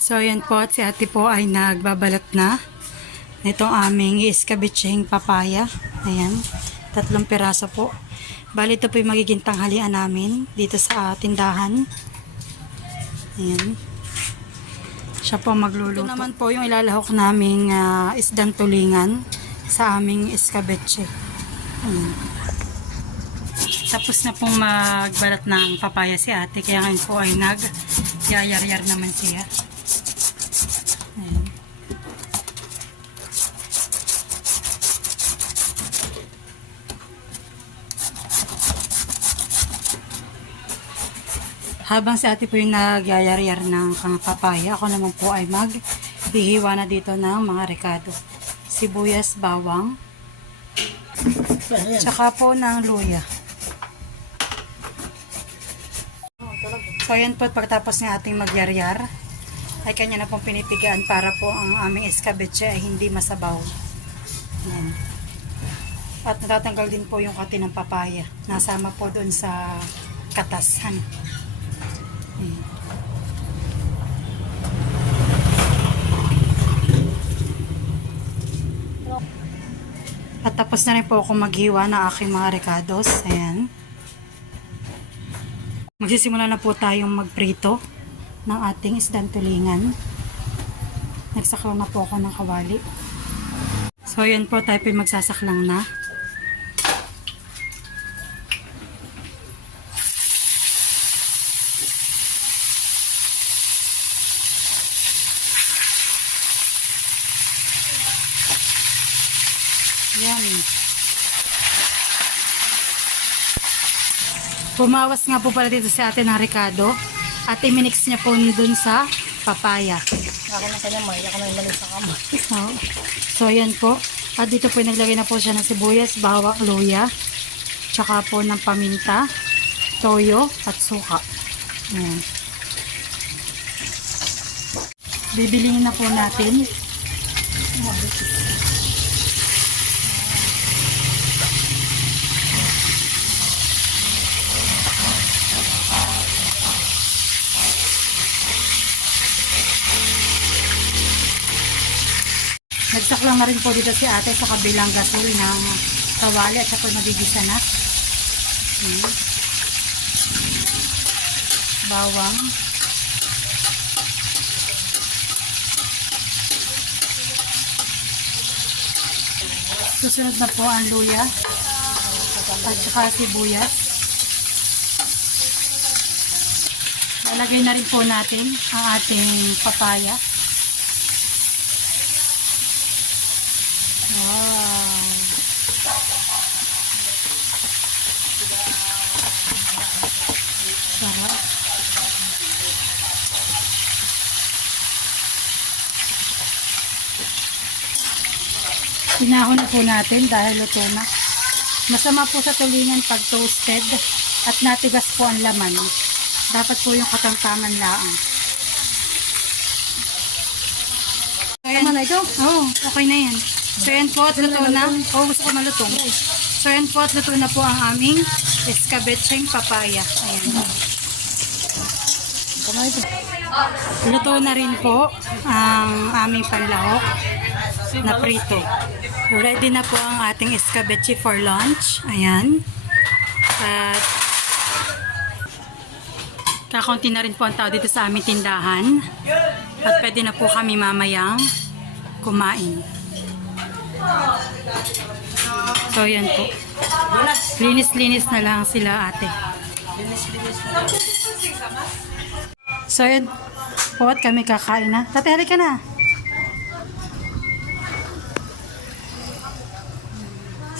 So ayan po, at si ate po ay nagbabalat na nitong aming iskabitsing papaya. Ayan, 3 piraso po. Bali ito po yung magiging tanghalian namin dito sa tindahan. Ayan. Siya po magluluto. Ito naman po yung ilalahok naming isdang tulingan sa aming iskabitse. Ayan. Tapos na pong magbalat ng papaya si ate, kaya ngayon po ay nag-yayaryar naman siya. Ayan. Habang si ate po yung nagyayaryar ng papaya, ako naman po ay maghihiwa na dito ng mga rekado. Sibuyas, bawang, tsaka po ng luya. So ayan po, pagtapos ng ating magyaryar, ay kanya na pong pinipigaan para po ang aming escabeche ay hindi masabaw. Ayan. At natatanggal din po yung kati ng papaya. Nasama po doon sa katasan. Ayan. At tapos na rin po ako maghiwa ng aking mga recados. Ayan. Magsisimula na po tayong magprito ng ating isdang tulingan. Nagsaklang na po ako ng kawali. So ayan po, tayo po magsasaklang na. Ayan. Pumawas nga po pala dito si ate ng rekado at iminix niya po dun sa papaya. Ako na kanya may, ako na yung mali sa kamay. So ayan po. At dito po naglagay na po siya ng sibuyas, bawang, luya, tsaka po ng paminta, toyo, at suka. Ayan. Bibiliin na po natin. Nagsaklang na rin po dito si ate sa kabilang gasol ng kawali at saka nabibisa na. Bawang. Susunod na po ang luya at saka sibuyas. Lalagay na rin po natin ang ating papaya. Wow. Sarap. Pinahon na po natin dahil luto na. Masama po sa tulingan pag toasted at natigas po ang laman. Dapat po yung katamtaman laang. Ayan. Oh, okay na yan. So yan po at luto na. Oh, gusto ko malutong. So yan po at luto na po ang aming escabecheng papaya. Ayan. Luto na rin po ang aming panlahok na prito. Ready na po ang ating escabeche for lunch. Ayan. At kakaunti na rin po ang tao dito sa aming tindahan. At pwede na po kami mamayang kumain. So yan po. Linis-linis na lang sila ate. So yan po at kami kakain na. Tate, halika na.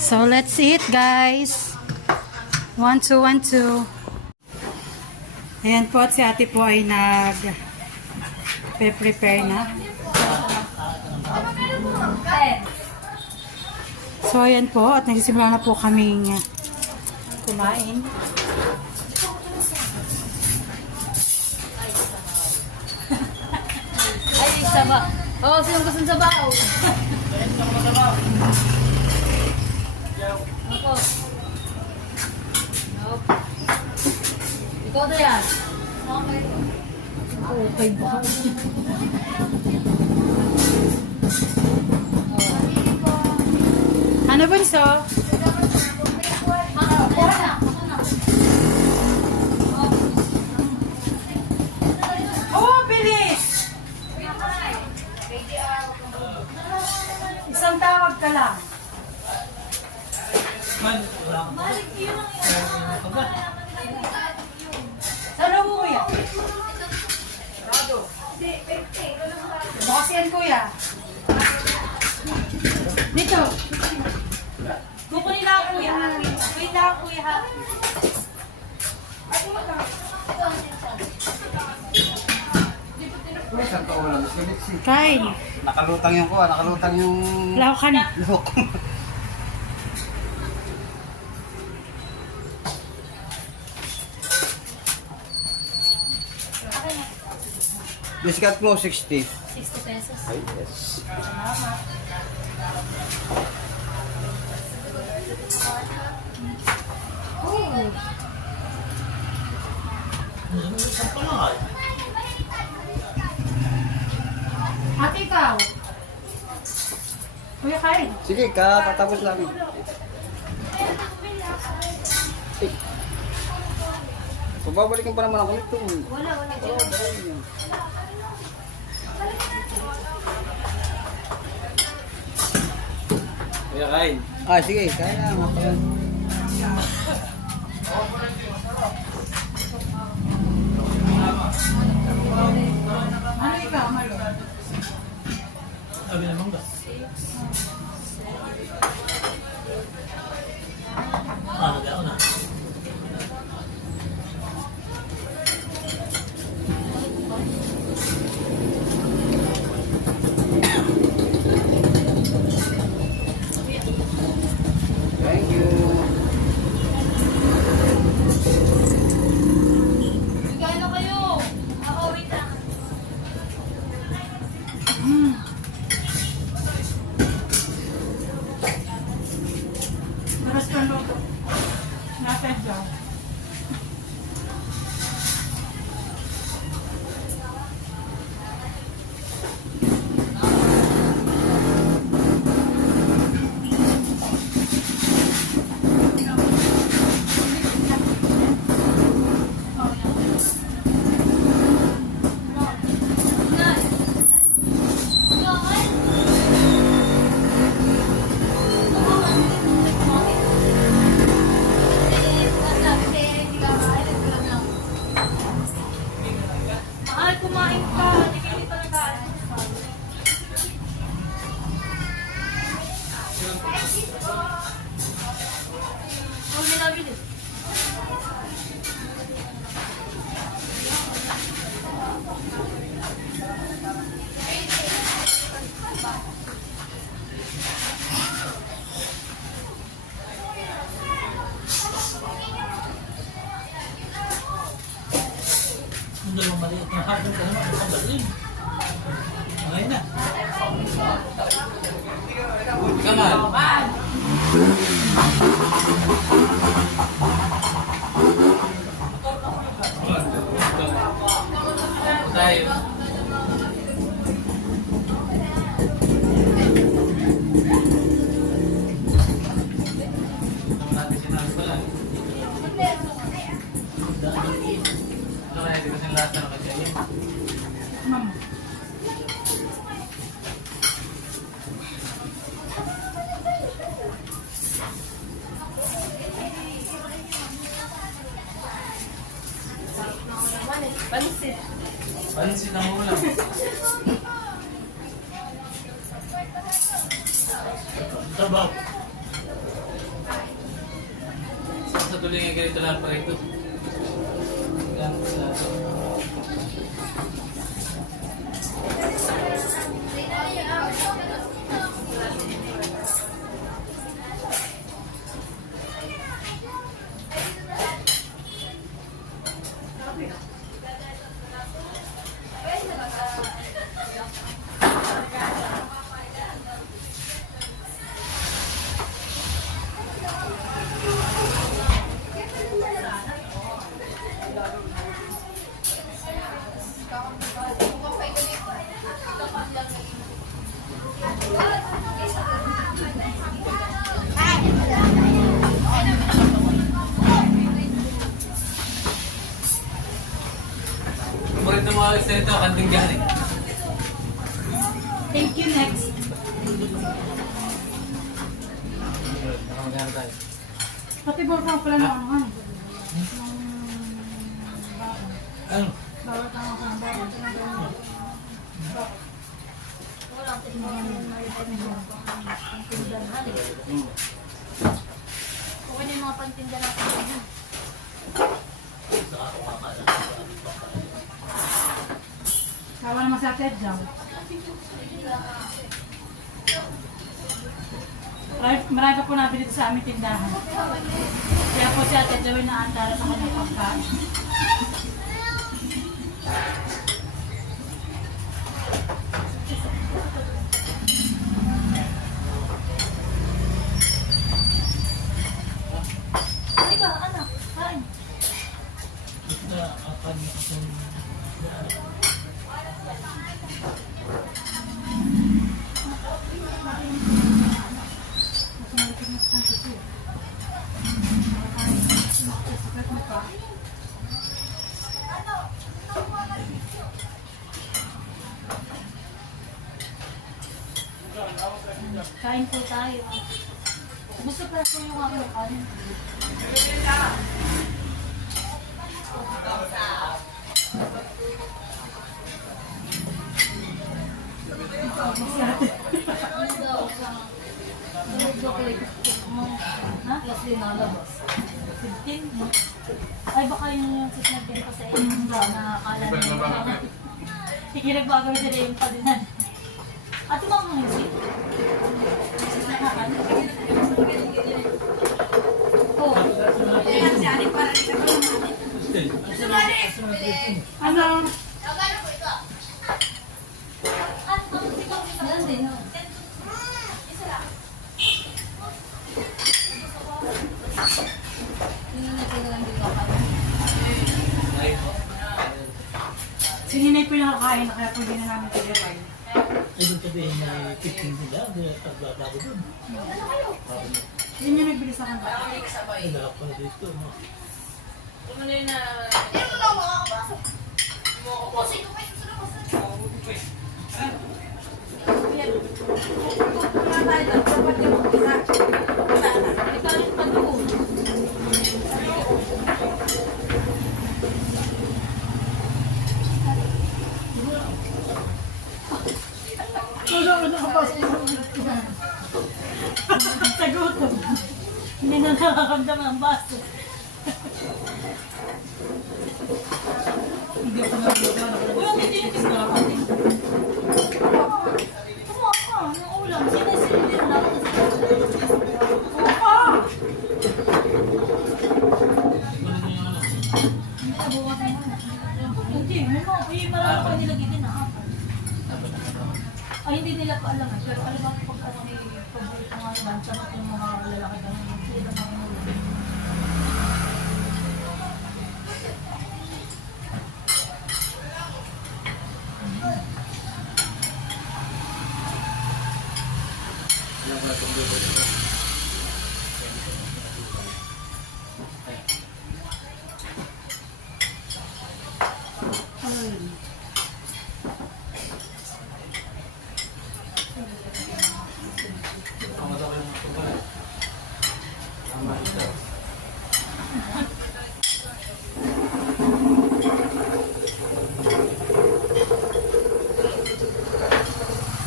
So let's eat guys. 1, 2, 1, 2. Ayan po at si ate po ay nag-prepare na. So ayan po at nagsisimula na po kaming kumain. Ay, saba. Oo, sinong gusto ng sabaw? Ako. Ikaw na yan. Okay ba? Ano bunso? Oh, bilis! Isang tawag ka lang. Saan mo, kuya? Bukas yan, kuya. Dito. Kukunin na ako, kuya. Wait lang, kuya, ha? Isang taon lang. Kain. Nakalutang yung kuha, nakalutang yung Lao ka na. lok. Discount mo 60. 60 pesos. Ay, yes. Ate, ikaw. Kuya, kain. Sige, kakatapos lang. Eh. Pababalikan pa naman ako nito. Wala. Kaya kain. Ah, sige, kain na. Matagal. Ano ikaw, Malo? Sabi naman ba? Nag-ako na. Thank you. Gano kayo? Ako, wait lang. Maras kang luto. Nasa dyan. Mahal, kumain ka. Hindi kayo pa nag-aalis. Huwag na nabili. Yung dalawang maliit na hapon ka naman, ang baling. Ngayon na. Kamal. Tayo. Naman natin sinabi pala. Ito kaya, di ba siyang lahat na nakasya? Ma'am. Pansit. Pansin ang ulam. Trabaho. Sa tuloy nga ganito lang pa ito. Yan, sa... tumawag sa ito, kanting galing. Thank you, next. Nakamagana tayo. Pati ba ka pala ng ano? Ano? Bawat ang ako ng bawat. Wala kasi mga pantindahan eh. Okay na yung mga pantindahan natin. Sawa naman sa Ted Jow. Marami pa po nabili dito sa aming tindahan. Kaya po si Ate Joey naantara sa kanyang pagkain. Halika, anak, kain. Na akan akong Kain po tayo. Gusto pa po yung ano kanin. Ha? Last din nalabas. 15? Ay baka yung sinabi ko sa inyo na akala niya. Ikinagbago sila yung padinan. At mga music. Oh. Ano? Yan din. Si Ninay po yung nakakain na kaya po hindi na namin tigilan. ay doon sabihin na 15 nila, hindi na pagbabago doon. Yun yung nagbili sa kanila. Ay, dalak pa na dito. No? Ikalit pa doon. Sa gutom. Hindi na nakakamdaman ang baso. Hindi ako nakakamdaman. Uy, ang hindi yung kisna. Kumuha ka ng ulam. Sinasilin na ako. Hindi, may mga marami pa nilagay din na ako. Ay, hindi nila pa alam eh. Pero alam ako pag ano may paborito mga bansa at yung mga lalaki na yung sila na mga ulam.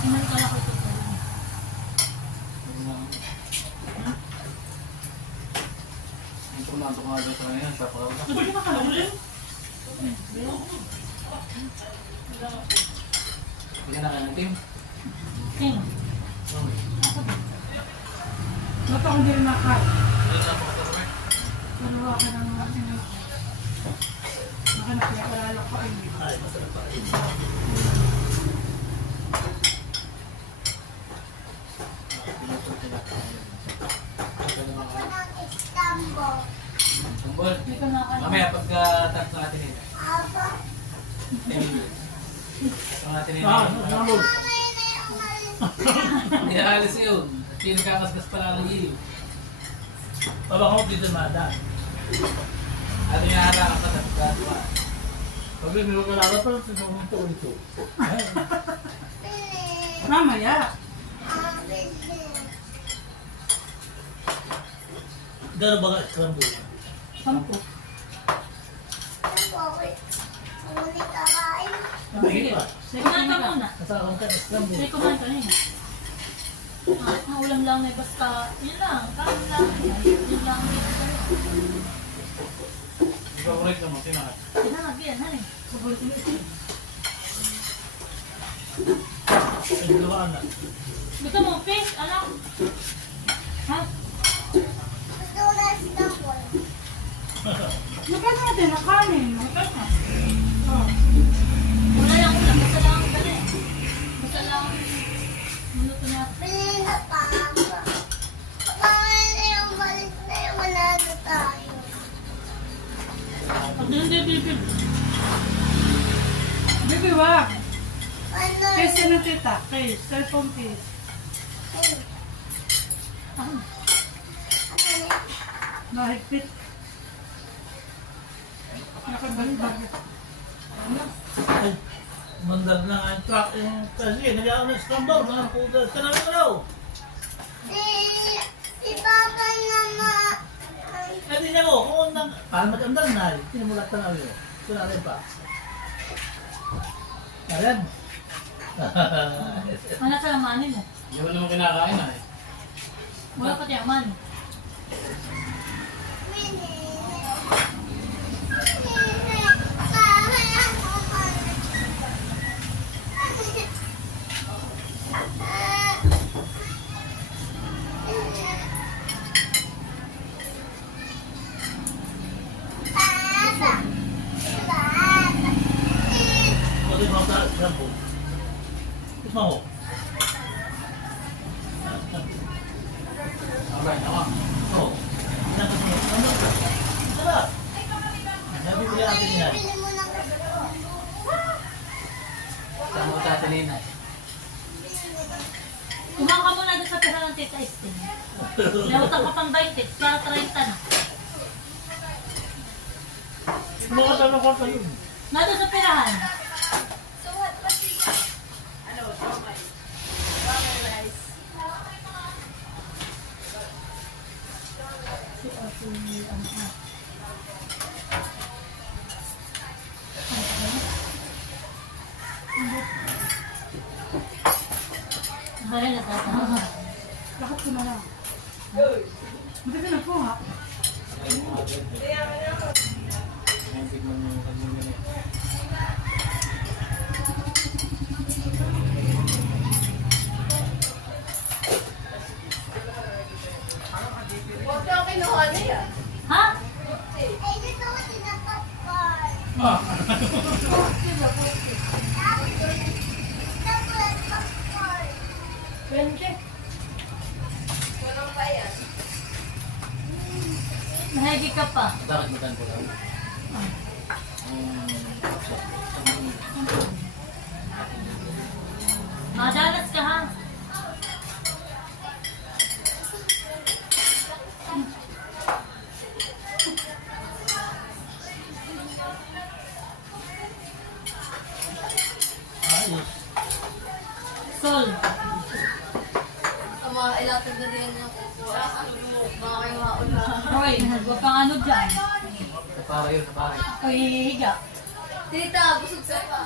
Sinan ka na ko ito. Ang pumato nga doon sa kanya, sa pagkakita. Pwede ba ka lang ulit? Hindi ka nakanating. Sino? Ba't ako hindi rin nakain? Pero ka ng baka nakiyapalala ko ay Ay, masarap pa rin. Sambol. Hindi ko nakakain. Mamaya pagka-tap ng atin nila. Ang atin nila. Nabol. Hindi alis yun. At yung kakasgas pala ng iyo. Baba ko dito madaan. Ano yung harang ka sa pagkatuwa? Sabi, may makalala pa, sinunod ko ito. Mamaya. Gano'n ba ka scramble? 10. Sige pa. Kumain ka muna. Kasama ka scramble. Hindi kumain ka rin. Ang ulam lang na basta, yun lang, kain lang. Yun lang. Favorite naman, tinahat. Sinangag yan, ha eh. Ay, dalawa anak. Gusto mo fish, anak? Ha? Magkano natin na kanin? Magkano? Oh. Wala lang ulam, basta lang ang gani. Basta lang minuto na. Pag hindi bibig. Baby, wag. Case na ng tita. Case. Cellphone case. Ah, Mahigpit. Nakabalik. Ay, mandar na nga yung truck. Kasi, nag-aaw na scramble. Mga puta. Kanami ka raw. Eh, di niya mo. Kung nang... Para matandang na. Tinamulat ka na rin. Ito na rin pa. Karen? Ano sa lamanin mo? Hindi mo naman kinakain na eh. Wala pati ang man. Pwede mo sa scramble. Ito mo. Alright, ako. Oo. Ano? Sarap. Nabibili natin yan. Saan mo tatalin na eh. Kumang ka muna doon sa pera ng tita Estin. Nautang ka pang 20, para 30 na. Mga tanong ko kayo. Nado sa perahan. Ay, natatawa. Bakit ko na lang? Maganda na po ha. Ang tignan mo yung kanyang ganit. Ha? Nahagi ka pa. Bakit magan ko lang? Madalas ka ha? Ayos. Sol. Hoy, huwag kang ano dyan. Kapara yun, kapara. Hoy, hihiga. Tita, busog ka pa.